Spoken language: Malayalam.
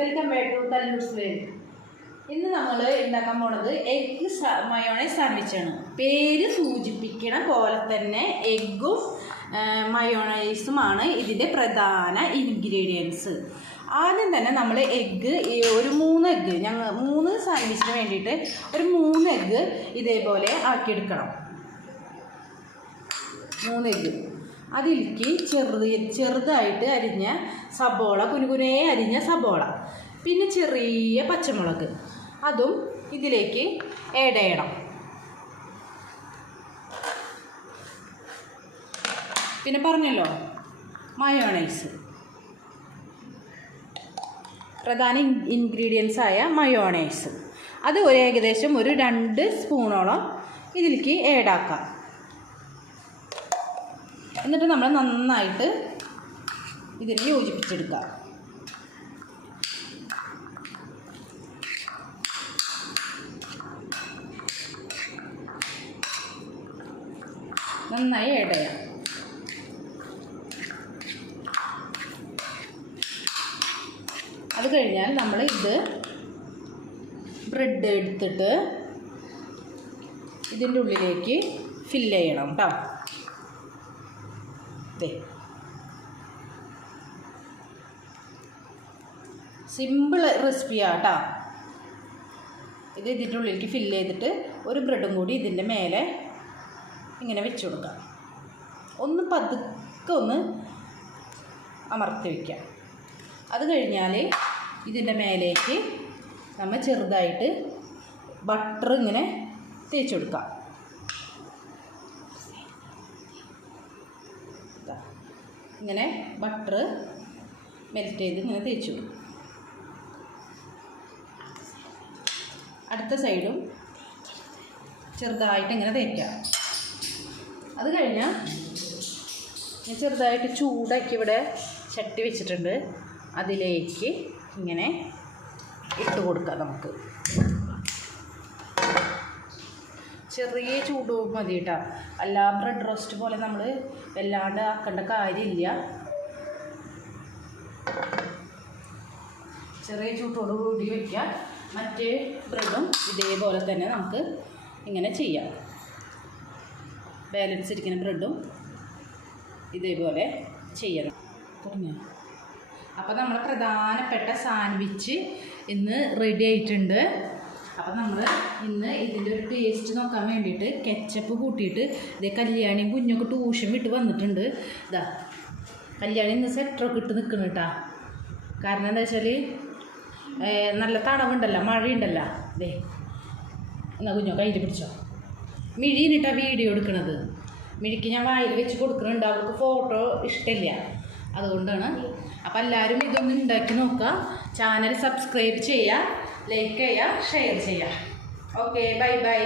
Welcome back to Thallurs world ഇന്ന് നമ്മൾ ഉണ്ടാക്കാൻ പോണത് എഗ്ഗ് മയോണൈസ് സാൻഡ്വിച്ചാണ് പേര് സൂചിപ്പിക്കണ പോലെ തന്നെ എഗ്ഗും മയോണൈസുമാണ് ഇതിന്റെ പ്രധാന ഇൻഗ്രീഡിയൻസ് ആദ്യം തന്നെ നമ്മൾ എഗ്ഗ് ഒരു മൂന്ന് എഗ്ഗ് ഞങ്ങൾ മൂന്ന് സാൻഡ്വിച്ചിന് വേണ്ടിയിട്ട് ഒരു മൂന്ന് എഗ്ഗ് ഇതേപോലെ ആക്കിയെടുക്കണം. മൂന്ന് എഗ്ഗ് അതിലേക്ക് ചെറുത് ചെറുതായിട്ട് അരിഞ്ഞ സബോള കുനുകുനേ അരിഞ്ഞ സബോള. പിന്നെ ചെറിയ പച്ചമുളക്. അതും ഇതിലേക്ക് ആഡ് ചെയ്യണം. പിന്നെ പറഞ്ഞല്ലോ മയോണൈസ് പ്രധാന ഇൻഗ്രീഡിയൻസ് ആയ മയോണൈസ് അത് ഒരു ഏകദേശം ഒരു രണ്ട് സ്പൂണോളം ഇതിലേക്ക് ആക്കാം. എന്നിട്ട് നമ്മൾ നന്നായിട്ട് ഇതിനെ യോജിപ്പിച്ചെടുക്കുക നന്നായി ചെയ്യാം. അത് കഴിഞ്ഞാൽ നമ്മൾ ഇത് ബ്രെഡ് എടുത്തിട്ട് ഇതിന്റെ ഉള്ളിലേക്ക് ഫില്ല് ചെയ്യണം കേട്ടോ ദേ. സിമ്പിൾ റെസിപ്പിയാണ് കേട്ടോ ഇത് ഇതിന്റെ ഉള്ളിലേക്ക് ഫില്ല് ചെയ്തിട്ട് ഒരു ബ്രെഡും കൂടി ഇതിന്റെ മേലെ ഇങ്ങനെ വെച്ച് കൊടുക്കുക ഒന്ന് പതുക്കെ ഒന്ന് അമർത്തി വയ്ക്കാം അത് കഴിഞ്ഞാൽ ഇതിന്റെ മേലേക്ക് നമ്മൾ ചെറുതായിട്ട് ബട്ടർ ഇങ്ങനെ തേച്ച് കൊടുക്കാം. ഇങ്ങനെ ബട്ടർ മെൽറ്റ് ചെയ്ത് ഇങ്ങനെ തേച്ച് കൊടുക്കും. അടുത്ത സൈഡും ചെറുതായിട്ട് ഇങ്ങനെ തേക്കാം അത് കഴിഞ്ഞാൽ ഞാൻ ചെറുതായിട്ട് ചൂടാക്കി ഇവിടെ ചട്ടി വെച്ചിട്ടുണ്ട്. അതിലേക്ക് ഇങ്ങനെ ഇട്ട് കൊടുക്കാം നമുക്ക്. ചെറിയ ചൂട് മതി കേട്ടോ. അല്ല ബ്രെഡ് റോസ്റ്റ് പോലെ നമ്മൾ വല്ലാണ്ട് ആക്കേണ്ട കാര്യമില്ല. ചെറിയ ചൂട്ടോട് കൂടി വയ്ക്കുക മറ്റേ ബ്രെഡും ഇതേപോലെ തന്നെ നമുക്ക് ഇങ്ങനെ ചെയ്യാം. ബാലൻസ് ഇരിക്കുന്ന ബ്രെഡും ഇതേപോലെ ചെയ്യണം. അപ്പോൾ നമ്മൾ പ്രധാനപ്പെട്ട സാൻഡ്വിച്ച് ഇന്ന് റെഡി ആയിട്ടുണ്ട്. അപ്പോൾ നമ്മൾ ഇന്ന് ഇതിന്റെ ഒരു ടേസ്റ്റ് നോക്കാൻ വേണ്ടിയിട്ട് കെച്ചപ്പ് കൂട്ടിയിട്ട് ഇതേ കല്യാണിയും കുഞ്ഞൊക്കെ ട്യൂഷൻ വിട്ട് വന്നിട്ടുണ്ട്. ഇതാ കല്യാണി ഇന്ന് സെറ്ററൊക്കെ ഇട്ട് നിൽക്കണം കേട്ടാ കാരണം എന്താ വെച്ചാൽ നല്ല തണവുണ്ടല്ലോ മഴയുണ്ടല്ലോ. അതെ എന്നാൽ കുഞ്ഞോ കയ്യിൽ പിടിച്ചോ. മിഴിനിട്ടാ വീഡിയോ എടുക്കണത്. മിഴിക്ക് ഞാൻ വായിൽ വെച്ച് കൊടുക്കുന്നുണ്ട് അവൾക്ക് ഫോട്ടോ ഇഷ്ടമില്ല. അതുകൊണ്ടാണ്. അപ്പോൾ എല്ലാവരും ഇതൊന്ന് ഉണ്ടാക്കി നോക്കുക ചാനൽ സബ്സ്ക്രൈബ് ചെയ്യുക ലൈക്ക് ചെയ്യുക ഷെയർ ചെയ്യുക ഓക്കെ ബൈ ബൈ